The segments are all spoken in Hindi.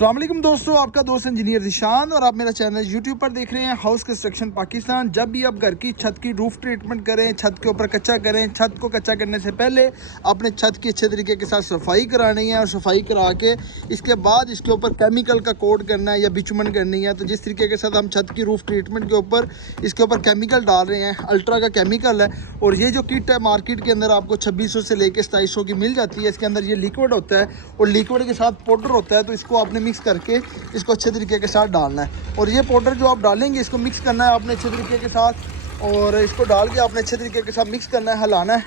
अस्सलाम वालेकुम दोस्तों, आपका दोस्त इंजीनियर ज़िशान और आप मेरा चैनल यूट्यूब पर देख रहे हैं हाउस कंस्ट्रक्शन पाकिस्तान। जब भी आप घर की छत की रूफ ट्रीटमेंट करें, छत के ऊपर कच्चा करें, छत को कच्चा करने से पहले अपने छत की अच्छे तरीके के साथ सफाई करानी है और सफाई करा के इसके बाद इसके ऊपर केमिकल का कोट करना है या बिचुमन करनी है। तो जिस तरीके के साथ हम छत की रूफ ट्रीटमेंट के ऊपर इसके ऊपर केमिकल डाल रहे हैं, अल्ट्रा का केमिकल है और ये जो किट है मार्केट के अंदर आपको 2600 से लेकर 2700 की मिल जाती है। इसके अंदर ये लिक्विड होता है और लिक्विड के साथ पाउडर होता है, तो इसको आपने मिक्स करके इसको अच्छे तरीके के साथ डालना है। और ये पाउडर जो आप डालेंगे इसको मिक्स करना है आपने अच्छे तरीके के साथ और इसको डाल के आपने अच्छे तरीके के साथ मिक्स करना है, हिलाना है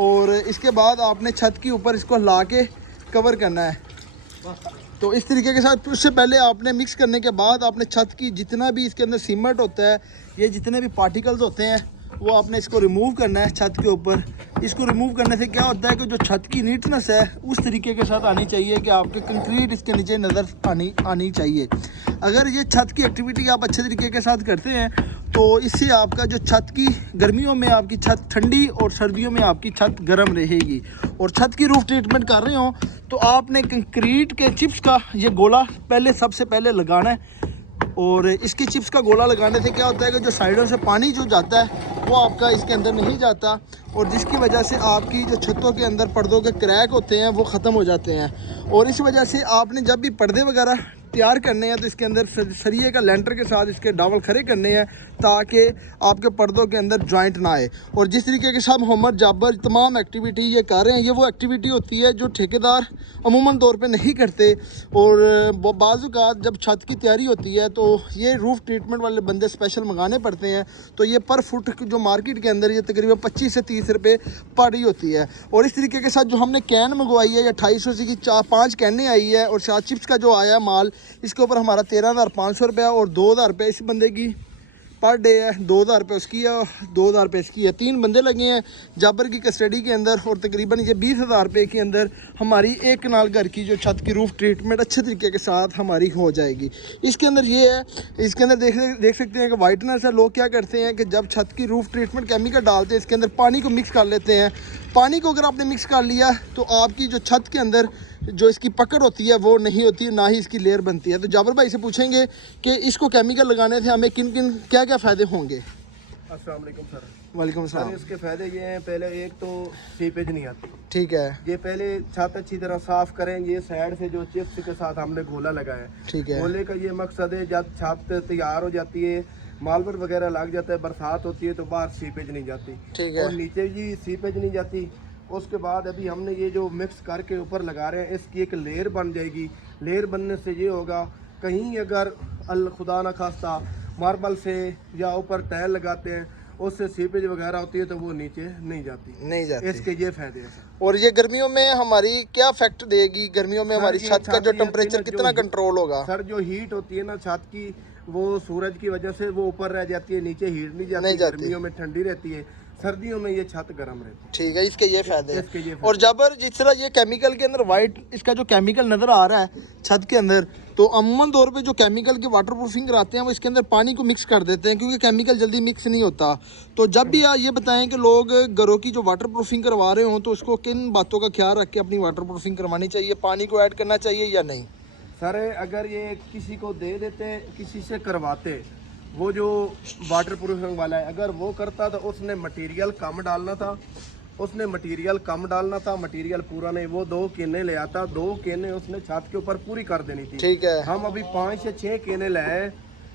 और इसके बाद आपने छत के ऊपर इसको हिला के कवर करना है। तो इस तरीके के साथ उससे पहले आपने मिक्स करने के बाद आपने छत की जितना भी इसके अंदर सीमेंट होता है, ये जितने भी पार्टिकल्स होते हैं वो आपने इसको रिमूव करना है छत के ऊपर। इसको रिमूव करने से क्या होता है कि जो छत की नीटनेस है उस तरीके के साथ आनी चाहिए कि आपके कंक्रीट इसके नीचे नज़र आनी चाहिए। अगर ये छत की एक्टिविटी आप अच्छे तरीके के साथ करते हैं तो इससे आपका जो छत की गर्मियों में आपकी छत ठंडी और सर्दियों में आपकी छत गर्म रहेगी। और छत की रूफ ट्रीटमेंट कर रहे हो तो आपने कंक्रीट के चिप्स का ये गोला सबसे पहले लगाना है। और इसकी चिप्स का गोला लगाने से क्या होता है कि जो साइडों से पानी जो जाता है वो आपका इसके अंदर नहीं जाता और जिसकी वजह से आपकी जो छतों के अंदर पर्दों के क्रैक होते हैं वो ख़त्म हो जाते हैं। और इस वजह से आपने जब भी पर्दे वगैरह तैयार करने हैं तो इसके अंदर सरिये का लेंटर के साथ इसके डावल खड़े करने हैं ताकि आपके पर्दों के अंदर जॉइंट ना आए। और जिस तरीके के साथ मोहम्मद जाबर तमाम एक्टिविटी ये कर रहे हैं, ये वो एक्टिविटी होती है जो ठेकेदार अमूमन तौर पे नहीं करते। और बाज़ जब छत की तैयारी होती है तो ये रूफ़ ट्रीटमेंट वाले बंदे स्पेशल मंगाने पड़ते हैं, तो ये पर फुट जो मार्केट के अंदर ये तकरीबन 25 से 30 रुपये पड़ रही होती है। और इस तरीके के साथ जो हमने कैन मंगवाई है या 250 की 5 कैनें आई है और साथ चिप्स का जो आया है माल, इसके ऊपर हमारा 13,500 रुपया और 2,000 रुपये इस बंदे की पर डे है, 2,000 रुपये उसकी है, 2,000 रुपये इसकी है। 3 बंदे लगे हैं जाबर की कस्टडी के अंदर और तकरीबन ये 20,000 रुपये के अंदर हमारी एक कनाल घर की जो छत की रूफ ट्रीटमेंट अच्छे तरीके के साथ हमारी हो जाएगी। इसके अंदर ये है, इसके अंदर देख सकते हैं कि वाइटनर है। लोग क्या करते हैं कि जब छत की रूफ ट्रीटमेंट केमिकल डालते हैं इसके अंदर पानी को मिक्स कर लेते हैं। पानी को अगर आपने मिक्स कर लिया तो आपकी जो छत के अंदर जो इसकी पकड़ होती है वो नहीं होती, ना ही इसकी लेयर बनती है। तो जाबर भाई से पूछेंगे कि इसको केमिकल लगाने से हमें किन किन क्या क्या फ़ायदे होंगे। अस्सलाम वालेकुम सर। वालेकुम सलाम। इसके फ़ायदे ये हैं, पहले एक तो सीपेज नहीं आती। ठीक है। ये पहले छत अच्छी तरह साफ़ करें। ये साइड से जो चिप्स के साथ हमने घोला लगाया, ठीक है। घोले का ये मकसद है जब छत तैयार हो जाती है, मार्बल वगैरह लग जाता है, बरसात होती है तो बाहर सीपेज नहीं जाती। ठीक है। और नीचे भी सीपेज नहीं जाती। उसके बाद अभी हमने ये जो मिक्स करके ऊपर लगा रहे हैं इसकी एक लेयर बन जाएगी। लेयर बनने से ये होगा कहीं अगर खुदा न खास्ता मार्बल से या ऊपर टाइल लगाते हैं उससे सीपेज वगैरह होती है तो वो नीचे नहीं जाती। इसके ये फायदे हैं। और ये गर्मियों में हमारी क्या इफेक्ट देगी? गर्मियों में हमारी छत का जो टेम्परेचर कितना कंट्रोल होगा? सर जो हीट होती है ना छत की, वो सूरज की वजह से वो ऊपर रह जाती है, नीचे हीट नहीं जाती। गर्मियों में ठंडी रहती है, सर्दियों में ये छत गर्म रहती है। ठीक है, इसके ये फायदे हैं। और जबर जिस तरह ये केमिकल के अंदर वाइट इसका जो केमिकल नज़र आ रहा है छत के अंदर, तो अमूमन तौर पे जो केमिकल की वाटर प्रूफिंग कराते हैं वो इसके अंदर पानी को मिक्स कर देते हैं क्योंकि केमिकल जल्दी मिक्स नहीं होता। तो जब भी आप ये बताएं कि लोग घरों की जो वाटर प्रूफिंग करवा रहे हों तो उसको किन बातों का ख्याल रख के अपनी वाटर प्रूफिंग करवानी चाहिए? पानी को ऐड करना चाहिए या नहीं? सर अगर ये किसी को दे देते, किसी से करवाते, वो जो वाटर प्रूफिंग वाला है अगर वो करता तो उसने मटेरियल कम डालना था, मटेरियल पूरा नहीं। वो 2 केने ले आता, 2 केने उसने छत के ऊपर पूरी कर देनी थी। ठीक है। हम अभी 5 से 6 केने लाए,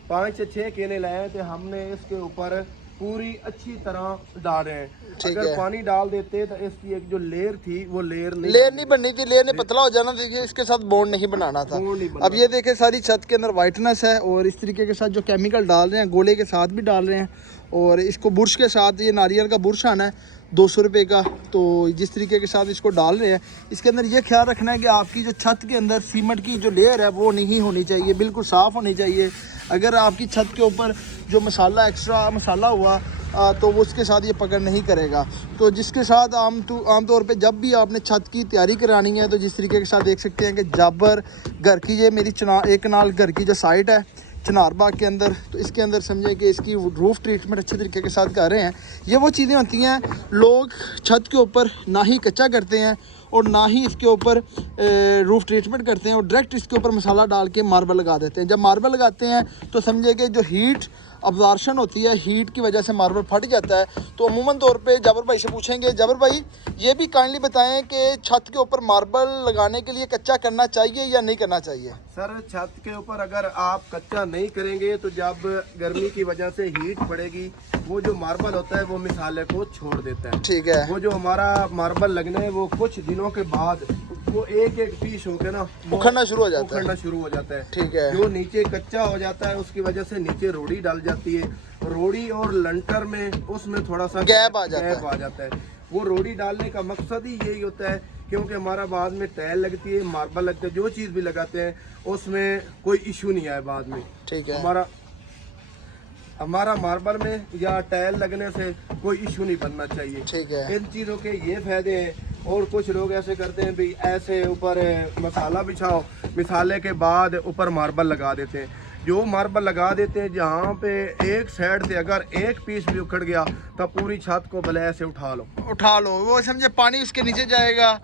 5 से 6 केने लाए तो हमने इसके ऊपर पूरी अच्छी तरह डाल रहे हैं। अगर पानी डाल देते तो इसकी एक जो लेयर थी वो लेयर नहीं बननी थी, लेयर ने पतला हो जाना था, इसके साथ बॉन्ड नहीं बनाना था। अब ये देखें सारी छत के अंदर वाइटनेस है और इस तरीके के साथ जो केमिकल डाल रहे हैं गोले के साथ भी डाल रहे हैं और इसको बुरश के साथ, ये नारियल का बुरश आना है 200 रुपये का, तो जिस तरीके के साथ इसको डाल रहे हैं इसके अंदर ये ख्याल रखना है कि आपकी जो छत के अंदर सीमेंट की जो लेयर है वो नहीं होनी चाहिए, बिल्कुल साफ़ होनी चाहिए। अगर आपकी छत के ऊपर जो मसाला एक्स्ट्रा मसाला हुआ तो वो उसके साथ ये पकड़ नहीं करेगा। तो जिसके साथ आमतौर पे जब भी आपने छत की तैयारी करानी है तो जिस तरीके के साथ देख सकते हैं कि जाबर घर की ये मेरी एक कनाल घर की जो साइट है चिनार बाग के अंदर, तो इसके अंदर समझें कि इसकी रूफ ट्रीटमेंट अच्छे तरीके के साथ कर रहे हैं। ये वो चीज़ें होती हैं लोग छत के ऊपर ना ही कच्चा करते हैं और ना ही इसके ऊपर रूफ ट्रीटमेंट करते हैं और डायरेक्ट इसके ऊपर मसाला डाल के मार्बल लगा देते हैं। जब मार्बल लगाते हैं तो समझिए कि जो हीट अब्जॉर्प्शन होती है, हीट की वजह से मार्बल फट जाता है। तो अमूमन तौर पे जाबर भाई से पूछेंगे, जाबर भाई ये भी काइंडली बताएं कि छत के ऊपर मार्बल लगाने के लिए कच्चा करना चाहिए या नहीं करना चाहिए? सर छत के ऊपर अगर आप कच्चा नहीं करेंगे तो जब गर्मी की वजह से हीट पड़ेगी, वो जो मार्बल होता है वो मिसाले को छोड़ देता है। ठीक है। वो जो हमारा मार्बल लगना है वो कुछ दिनों के बाद वो एक एक पीस होकर ना उखड़ना शुरू हो जाता है। उखड़ना शुरू हो जाता है। ठीक है। जो नीचे कच्चा हो जाता है उसकी वजह से नीचे रोड़ी डाल जाती है। रोड़ी और लंटर में उसमें थोड़ा सा गैप आ जाता है। वो रोड़ी डालने का मकसद ही यही होता है, क्योंकि हमारा बाद में टाइल लगती है, मार्बल लगते है, जो चीज़ भी लगाते हैं उसमें कोई इशू नहीं आए बाद में। ठीक है। हमारा मार्बल में या टाइल लगने से कोई इशू नहीं बनना चाहिए। ठीक है। इन चीज़ों के ये फायदे हैं। और कुछ लोग ऐसे करते हैं भाई ऐसे ऊपर मसाला बिछाओ, मिसाले के बाद ऊपर मार्बल लगा देते हैं। जो मार्बल लगा देते हैं जहाँ पे एक साइड से अगर एक पीस भी उखड़ गया तो पूरी छत को भले ऐसे उठा लो। वो समझे पानी उसके नीचे जाएगा।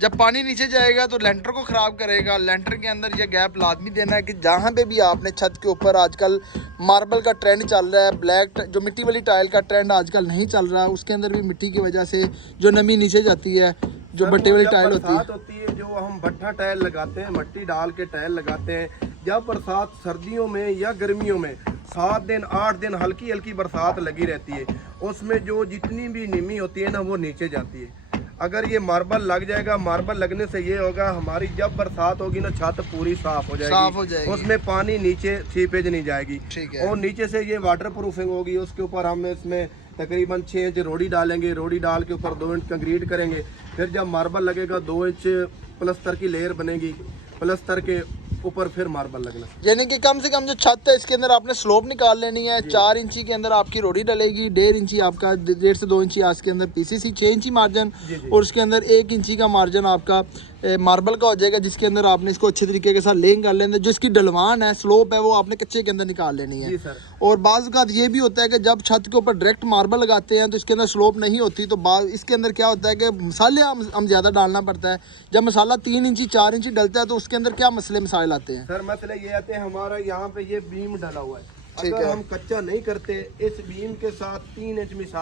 जब पानी नीचे जाएगा तो लेंटर को ख़राब करेगा। लेंटर के अंदर ये गैप लाजमी देना है कि जहाँ पे भी आपने छत के ऊपर, आजकल मार्बल का ट्रेंड चल रहा है, ब्लैक जो मिट्टी वाली टाइल का ट्रेंड आजकल नहीं चल रहा है, उसके अंदर भी मिट्टी की वजह से जो नमी नीचे जाती है, जो भट्टे वाली टाइल होती है, जो हम भट्टा टाइल लगाते हैं, मिट्टी डाल के टाइल लगाते हैं, जब बरसात सर्दियों में या गर्मियों में 7 दिन 8 दिन हल्की हल्की बरसात लगी रहती है, उसमें जो जितनी भी नमी होती है ना वो नीचे जाती है। अगर ये मार्बल लग जाएगा, मार्बल लगने से ये होगा हमारी जब बरसात होगी ना छत पूरी साफ हो जाएगी। उसमें पानी नीचे सीपेज नहीं जाएगी। ठीक है। और नीचे से ये वाटर प्रूफिंग होगी। उसके ऊपर हम इसमें तकरीबन 6 इंच रोड़ी डालेंगे, रोड़ी डाल के ऊपर 2 इंच कंक्रीट करेंगे। फिर जब मार्बल लगेगा 2 इंच प्लस्तर की लेयर बनेगी, प्लस्तर के ऊपर फिर मार्बल लगना। यानी कि कम से कम जो छत है इसके अंदर आपने स्लोप निकाल लेनी है। 4 इंची के अंदर आपकी रोड़ी डलेगी, 1.5 इंची आपका 1.5 से 2 इंची आज के अंदर पीसीसी, 6 इंची मार्जिन और उसके अंदर 1 इंची का मार्जिन आपका मार्बल का हो जाएगा, जिसके अंदर आपने इसको अच्छे तरीके के साथ लेंग कर लेना। जो इसकी ढलवान है, स्लोप है, वो आपने कच्चे के अंदर निकाल लेनी है। जी सर। और बाज़ औक़ात ये भी होता है कि जब छत के ऊपर डायरेक्ट मार्बल लगाते हैं तो इसके अंदर स्लोप नहीं होती, तो इसके अंदर क्या होता है कि मसाले हम ज़्यादा डालना पड़ता है। जब मसाला 3 इंची 4 इंची डलता है तो उसके अंदर क्या मसले मसाइल आते हैं? सर मसले ये आते हैं, हमारा यहाँ पे ये बीम डला हुआ है, ठीक अगर है। हम कच्चा नहीं करते, इस बीम के साथ 3 इंच मिसाल